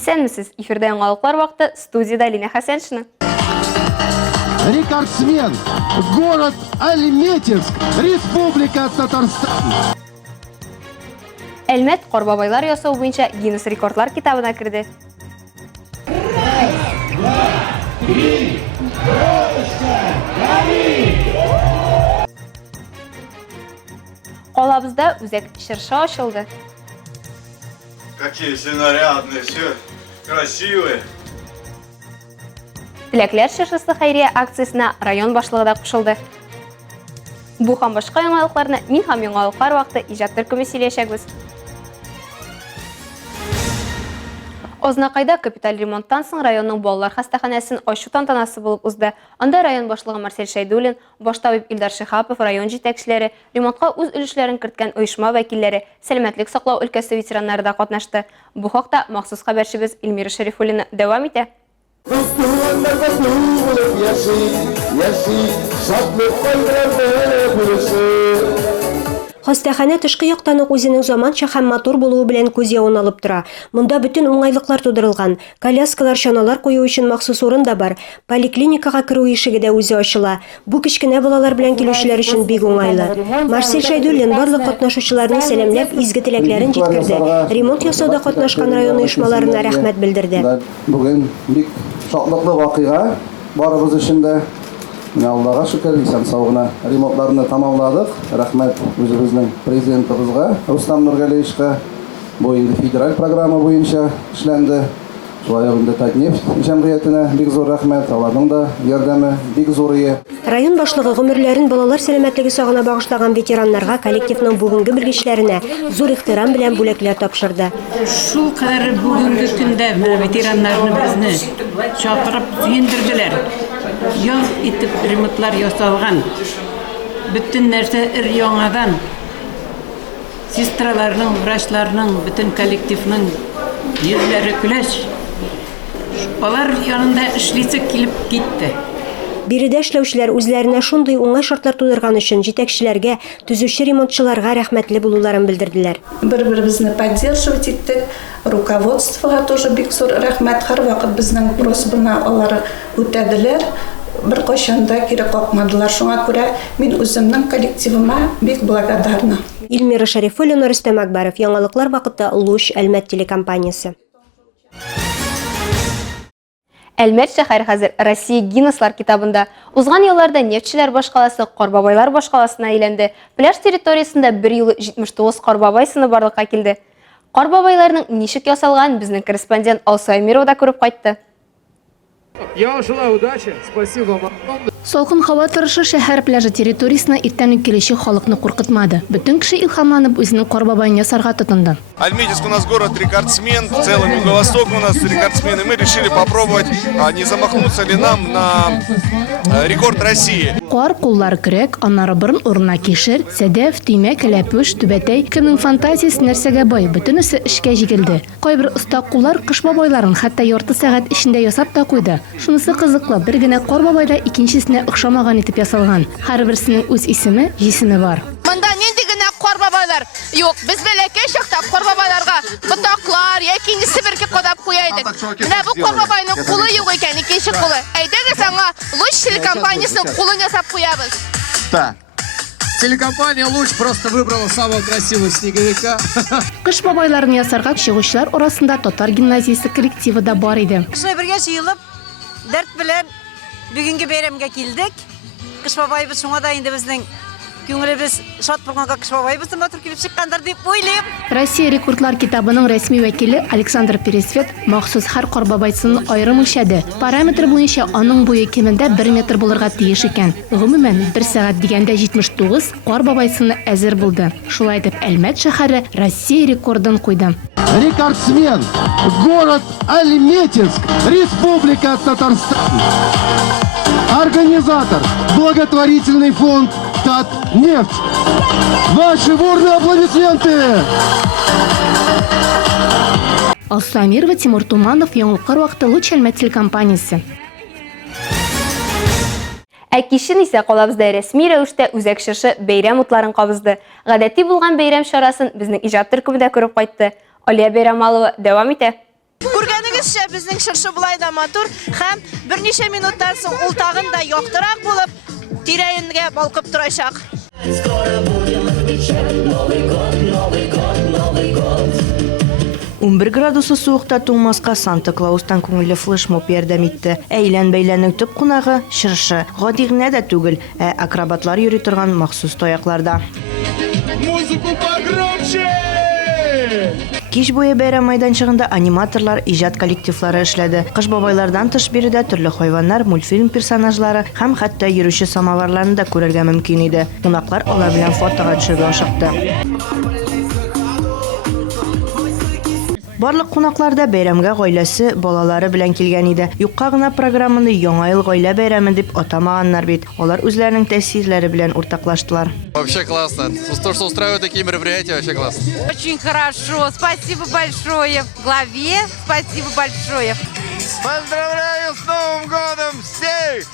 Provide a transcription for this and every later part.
Исәнмесез, эфирда яңалыклар вакыты, студияда Лина Хасеншина. Рекордсмен, город Альметьевск, Республика Татарстан. Әлмәт Корбабайлар ясау буенча Гиннес рекордлар китабына керде. Калабызда үзәк чыршы ачылды. Какие все нарядные, все красивые. Теләкләр чыршысы хәйрия акциясына район башлыгы да кушылды. Бу һәм башка яңалыкларны мин һәм яңалыклар вакыты иҗат төркеме сөйләшәбез. Ознакайда капиталь ремонттан соң районның балалар хастаханәсен ачу тантанасы булып узды. Анда район башлыгы Марсель Шайдуллин, баш табиб Илдар Шихапов, район җитәкчеләре, ремонтка үз өлешләрен керткән оешма вәкилләре, сәламәтлек саклау өлкәсе ветераннары да катнашты. Бу хакта махсус хәбәрчебез Илмира Шәрифуллина дәвам итә. Хастахана тышкы яктан ук үзенең заманча һәм матур булуы белән күз явын алып тора. Монда бөтен уңайлыклар тудырылган. Коляскалар, чаналар кую өчен махсус урын да бар. Поликлиникага керү ишеге дә үзе ачыла. Бу кичкенә балалар белән килүчеләр өчен бик уңайлы. Марсель Шайдуллин барлык катнашучыларны сәламләп, изге теләкләрен җиткерде. Ремонт ясауда катнашкан район оешмаларына рәхмәт белдерде. Бүген бик шатлыклы вакыйга барыбыз өчен дә. Аллага шөкер, исән сау ремонтларны тамамладык. Рәхмәт үзебезнең президентыбызга, Рустам Нургалиевичка. Бу инде федераль программа буенча эшләнде. Шулай инде Татнефть җәмгыятенә бик зур рәхмәт, аларның да ярдәме бик зур ие. Район башлыгы гомерләрен балалар сәламәтлеге сагына багышлаган ветераннарга коллективның бүгенге белгечләренә зур ихтирам белән бүләкләр тапшырды. Шул кадәр бүгенге көндә ветераннарны безне чакырып сөендерделәр. Яң итеп ремонтлар ясалган. Бөтен нәрсә яңадан. Сестраларның, врачларның, бөтен коллективның йөзләре көләч. Алар янында эшлисе килеп китте. Биредә эшләүчеләр үзләренә шундый уңай шартлар тудырган өчен җитәкчеләргә, төзүче ремонтчыларга рәхмәтле булуларын белдерделәр. Бер-беребезне поддерживать иттек. Руководствога тоже бик зур рәхмәт. Һәр вакыт безнең просьбаны алар үтәделәр. Бер кайчан да кире какмадылар. Шуңа күрә мин үземнең коллективыма бик благодарна. Илмира Шәрифуллина, Рөстәм Акбаров, яңалыклар вакыты, Луч, Әлмәт телекомпаниясе. Әлмәт шәһәре хәзер Россия Гиннеслар китабында. Узган елларда нефтчеләр башкаласы Корбабайлар башкаласына әйләнде. Пляж территориясендә 1 юлы 79 Корбабай сыны барлыкка килде. Корбабайларның ничек ясалган безнең корреспондент Алсу Амирова да күреп кайтты. Я желаю удачи. Спасибо вам. Салкын һава торышы шәһәр пляжы территориясына иртән үк килүче халыкны куркытмады. Бөтен кеше илһамланып үзенең Корбабайын ясарга тотынды. Альметьевск у нас город рекордсмен, в целом Юго-Восток у нас рекордсмен, и мы решили попробовать, не замахнуться ли нам на рекорд России. Кар, куллар көрәк, аннары борын урынына кишер, сәдәф, төймә, кәләпүш, түбәтәй, кемнең фантазиясе нәрсәгә бай, бөтенесе эшкә җигелде. Кайбер оста куллар кыш бабайларын хәтта ярты сәгать эчендә ясап та куйды. Шунысы кызыклы, бер генә Корбабайда икенчесенә охшамаган итеп ясалган. Һәрберсенең үз исеме, җисеме бар. Монда нинди генә Корбабайлар юк. Без бәләкәй чакта Корбабайларга ботаклар яки сибирке кадап куя идек. Менә бу Корбабайның кулы юк икән, икенче кулы. Әйдәгез аңа Луч телекомпаниясының кулын ясап куябыз. Да. Телекомпания Луч просто выбрала самого красивого снеговика. Кыш бабайларын ясарга чыгучылар арасында Татар гимназиясе коллективы да бар иде. Шулай бергә җыелып, дәрт белән бүгенге бәйрәмгә килдек. Кыш бабайыбыз шуңа да инде безнең күңелебез шат булганга Кыш бабайыбыз матур килеп чыккандыр дип уйлыйм. Россия рекордлар китабының рәсми вәкиле Александр Пересвет махсус һәр Корбабайсын аерым үлчәде. Параметр буенча аның буе кимендә 1 метр булырга тиеш икән. Гомумән 1 сәгать дигәндә 79 Корбабайсыны әзер булды. Шулай итеп Әлмәт шәһәре Россия рекордын куйды. Рекордсмен, город Альметьевск, Республика Татарстан. Организатор, благотворительный фонд Татнефть. Ваши бурные аплодисменты! Алсу Амирова, Тимур Туманов, яңалыклар вакыты, Луч, Әлмәт телекомпаниясе. Кичен исә калабызда рәсми рәвештә үзәк чыршы бәйрәм утларын кабызды. Гадәти булган бәйрәм чарасын безнең иҗат төркеме дә күреп кайтты. Алия Бәйрәмалова дәвам итә. Күргәнегезчә, безнең шыршы булай да матур һәм берничә минуттан соң ул тагын да яктырак булып, тирәенгә балкып торачак. 11 градусы суыкта туңмаска Санта-Клаустан күңелле флешмоб ярдәм итте. Әйлән-бәйләнең төп кунагы шыршы. Гади генә дә түгел, ә акробатлар йөри торган махсус таякларда. Музыку погромче! Кич буе бәйрәм майданчыгында аниматорлар, иҗат коллективлары эшләде. Кыш бабайлардан тыш биредә төрле хайваннар, мультфильм персонажлары һәм хәтта йөрүче самоварларны да күрергә мөмкин иде. Кунаклар алар белән фотога төшәргә ашыкты. Барлык кунакларда бәйрәмгә гаиләсе, балалары белән килгән иде. Юкка гына программаны Яңа ел гаилә бәйрәме дип атамаганнар бит. Алар үзләренең тәэсирләре белән уртаклаштылар. Вообще классно. То, что устраивают такие мероприятия, вообще классно. Очень хорошо. Спасибо большое главе. Спасибо большое. Поздравляю с Новым годом всех!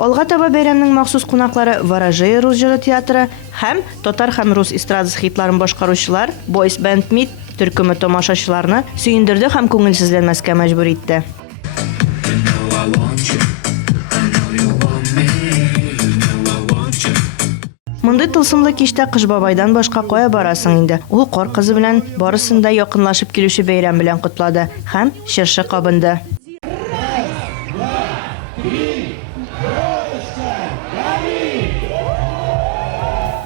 Алга таба бәйрәмнең махсус кунаклары Ворожеи рус җыры театры һәм татар һәм рус эстрадасы хитларын башкаручылар Boys Band Meet төркеме тамашачыларны сөендерде һәм күңелсезләнмәскә мәҗбүр итте. Мондый тылсымлы кичтә Кыш бабайдан башка кая барасың инде? Ул кар кызы белән барысын да якынлашып килүче бәйрәм белән котлады һәм шыршы кабынды.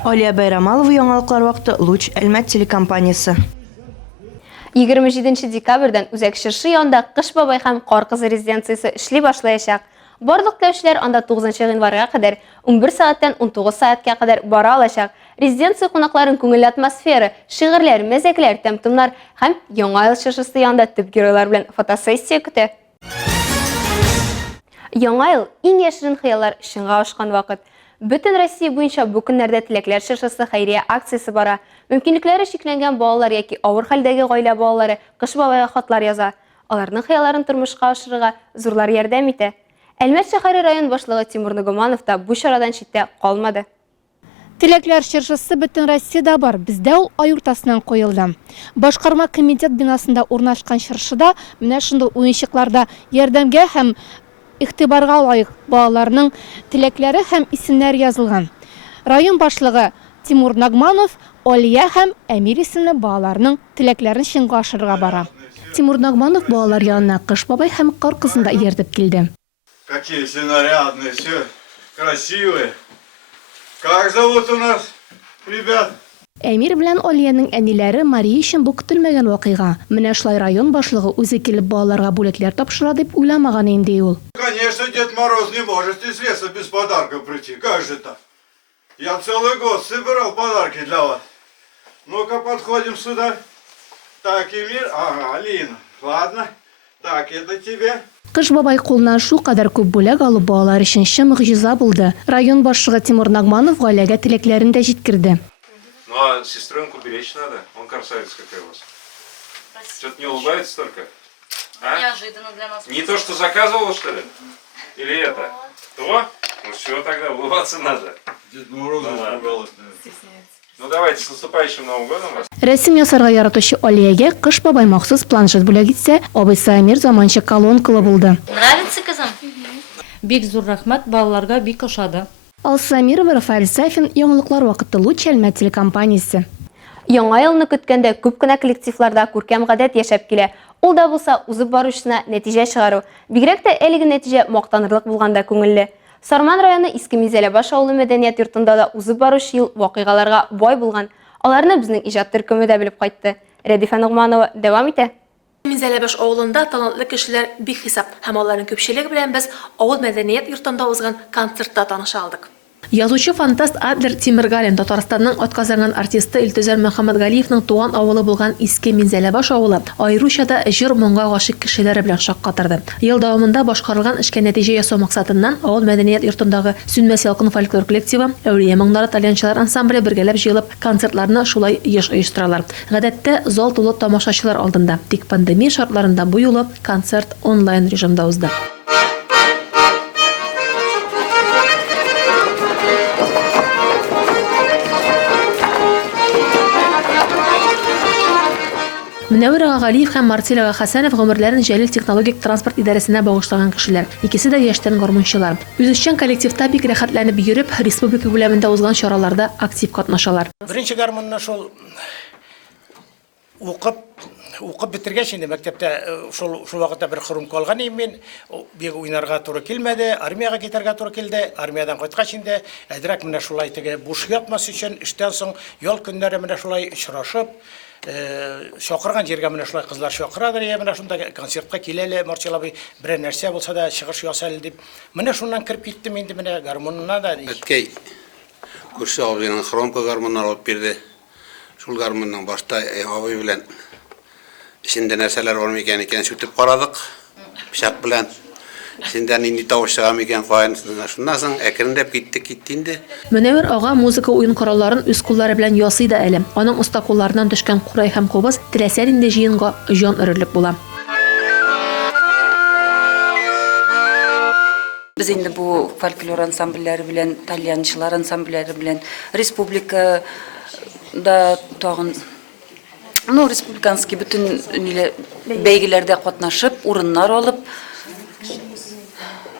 Алия Байрамалова, яңалыклар вакыты, Луч Әлмәт телекомпаниясе. 27 декабрьдән үзәк шыршы янында Кыш бабай һәм Кар кызы резиденциясе эшли башлаячак. Барлык теләүчеләр анда 9 январьга кадәр 11 сәгатьтән 19 сәгатькә кадәр бара алачак. Резиденция кунакларын күңелле атмосфера, шигырьләр, мәзәкләр, тәмтымнар һәм Яңа ел шыршысы янында төп геройлар белән фотосессия көтә. Яңа ел иң яшерен хыяллар чынга ашкан вакыт. Бөтен Россия буенча бу көннәрдә Теләкләр шыршысы хәйрия акциясе бара. Мөмкинлекләре чикләнгән балалар яки авыр хәлдәге гаилә балалары Кыш бабайга хатлар яза. Аларның хыялларын тормышка ашырырга зурлар ярдәм итә. Әлмәт шәһәре район башлыгы Тимур Нугуманов та бу чарадан читтә калмады. Теләкләр шыршысы бөтен Россиядә бар, бездә ул ай уртасыннан куелды. Башкарма комитет бинасында урнашкан шыршыда менә шундый уенчыкларда ярдәмгә һәм игътибарга лаек балаларның теләкләре һәм исемнәре язылган. Район башлыгы Тимур Нагманов Алия һәм Әмир исемле балаларның теләкләрен чынга ашырырга бара. Тимур Нагманов балалар янына Кыш бабай һәм Кар кызында ярдәп килде. Какие все нарядные, все красивые. Как зовут у нас, ребят? Әмир белән Алиянең әниләре Мария өчен бу көтелмәгән вакыйга. Менә шулай район башлыгы үзе килеп балаларга бүләкләр тапшыра дип уйламаган инде ул. Конечно, Дед Мороз не может из леса без подарков прийти. Как же так? Я целый год собирал подарки для вас. Ну-ка, подходим сюда. Так, Эмир. Ага, Алина. Ладно. Так, это тебе. Кыш бабай кулынан шу кадәр күп бүләк алып балалар өчен чын мөгъҗиза булды. Район башлыгы Тимур Нагманов гаиләгә теләкләрен дә җиткерде. Ну а сестренку беречь надо. Он красавец какая у вас. Что-то не улыбается только. А? Неожиданно для нас. Не то, что заказывала, что ли? Или это? То? Ну все, тогда улыбаться надо. Дед Мороз испугалась. Ну давайте, с наступающим Новым годом вас. Рәсем ясарга яратучы Алиягә Кыш бабай махсус планшет бүләк итсә, абыйсы Әмир заманча колонкалы булды. Нравится, кызым? Бик зур рәхмәт, балаларга бик ошады. Алса Әмирова, Рафаэль Сафин, яңалыклар вакыты Луч Әлмәт телекомпаниясе. Яңа елны көткәндә күп кенә коллективларда күркәм гадәт яшәп килә. Ул да булса узып баручысына нәтиҗә чыгару. Бигрәк тә әлеге нәтиҗә мактанырлык булганда күңелле. Сарман районы Иске Мизәләбаш авылы мәдәният йортында да узып баручы ел вакыйгаларга бай булган. Аларны безнең иҗат төркеме дә белеп кайтты. Рәдифә Нугманова дәвам итә. Мизәләбаш авылында талантлы кешеләр бик хисап һәм аларның күпчелеге белән без авыл мәдәният йортында узган концертта таныша алдык. Язучы фантаст Адлер Тимиргалин Татарстанның атказанган артисты Илтүзәр Мөхәммәтгалиевның туган авылы булган Иске Мизәләбаш авылы аеруча да җыр-моңга гашык кешеләре белән шаккатырды. Ел дәвамында башкарылган эшкә нәтиҗә ясау максатыннан авыл мәдәният йортындагы Сүнмәс ялкын фольклор коллективы, Әүлия моңнары таләнчылар ансамбле бергәләп җыелып концертларны шулай еш оештыралар. Гадәттә зал тулы тамашачылар алдында, тик пандемия шартларында бу юлы концерт онлайн режимда узды. Менәвир Галиев һәм Марсель Хәсәнов гомерләрен җәлил технологик транспорт идарәсенә багышлаган кешеләр. Икесе дә яшьтән гармунчылар. Үзешчән коллективта бик рәхәтләнеп йөреп, республика күләмендә узган чараларда актив катнашалар. Беренче гармунны шул укып бетергәч инде мәктәптә шул вакытта бер хөрүм калган идем мин. Бик уйнарга туры килмәде, армиягә китәргә туры килде. Армиядан кайткач инде әдрәк менә шулай теге буш ятмас өчен эштән соң ял көннәре менә шулай очрашып, шакырган җиргә менә шулай кызлар шакырадыр, я менә шунда концертка киләләр, Марчел абый бер нәрсә булса да чыгыш ясал дип. Менә шуннан кирип киттем инде менә гармунна да. Әткәй күрше абыйның хромка гармуннар алып бирде. Шул гармунның башта абый белән içinde нәрсәләр бар микән икән сүтеп карадык. Пичак белән. Синдә нинди тавыш чыга микән кайын шуннан соң әкренләп китте инде. Менәвир ага музыка уен коралларын үз куллары белән ясый да әле. Аның оста кулларыннан төшкән курай һәм кубыз теләсә инде җыенга җан өрерлек була. Biz indi bu folklor ansambllari bilan, talyanchilar ansambllari bilan respublika da tag'in respublikanskiy bütün бәйгеләрдә катнашып, урыннар алып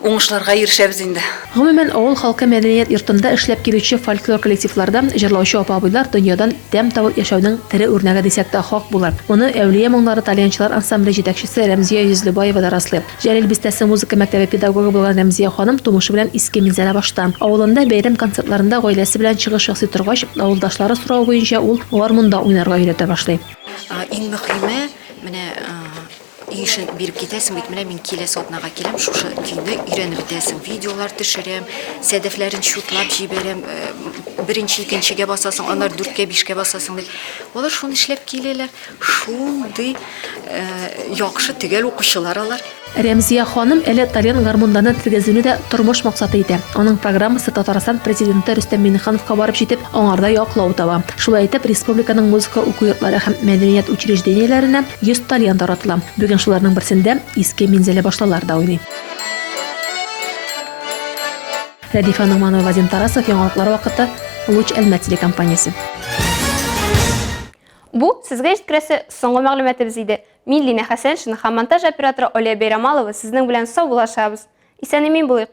уңышларга ирешәбез инде. Гомумән авыл халкы мәдәният йортында эшләп килүче фольклор коллективларда җырлаучы апа-абыйлар дөньядан тәм табып яшәүнең тере үрнәге дисәк тә хак булыр. Моны Әүлия моңнары талянчылар ансамбле җитәкчесе Рәмзия Йөзлебаева да раслый. Җәлил бистәсе музыка мәктәбе педагогы булган Рәмзия ханым тумышы белән иске минзәлә башта. Авылында бәйрәм концертларында гаиләсе белән чыгыш ясый торгач, авылдашлары сорау буенча ул гармунда уйнарга өйрәтә башлый. Иң мөһиме менә ишен биреп китәсең бит, менә мин киләсе атнага киләм, шушы көйне өйрәнеп бетәсең, видеолар төшерәм, сәдәфләрен шутлап җибәрәм, беренче, икенчегә басасың, аннар 4-кә, 5-кә басасың дип. Алар шуны эшләп киләләр, шундый яхшы төгәл укучылар алар. Рәмзия ханым әле талент гармундарны тергезүне дә тормыш максаты итә. Аның программасы Татарстан президенты Рөстәм Миңнехановка барып җитеп, аңарда яклау таба. Шулай итеп, республиканың музыка уку йортлары һәм мәдәният учреждениеләренә 100 талент таратыла. Бүген шуларның берсендә иске минзәле башлалар да уйный. Рәдифа Нугманова, Вадим Тарасов, яңалыклар вакыты, Луч Әлмәт телекомпаниясе. Бу сезгә җиткерәсе соңгы мәгълүматыбыз иде. Мин Лина Хәсәншин һәм монтаж операторы Олия Бәйрәмалова сезнең белән сау булашабыз. Исән-имин булыйк.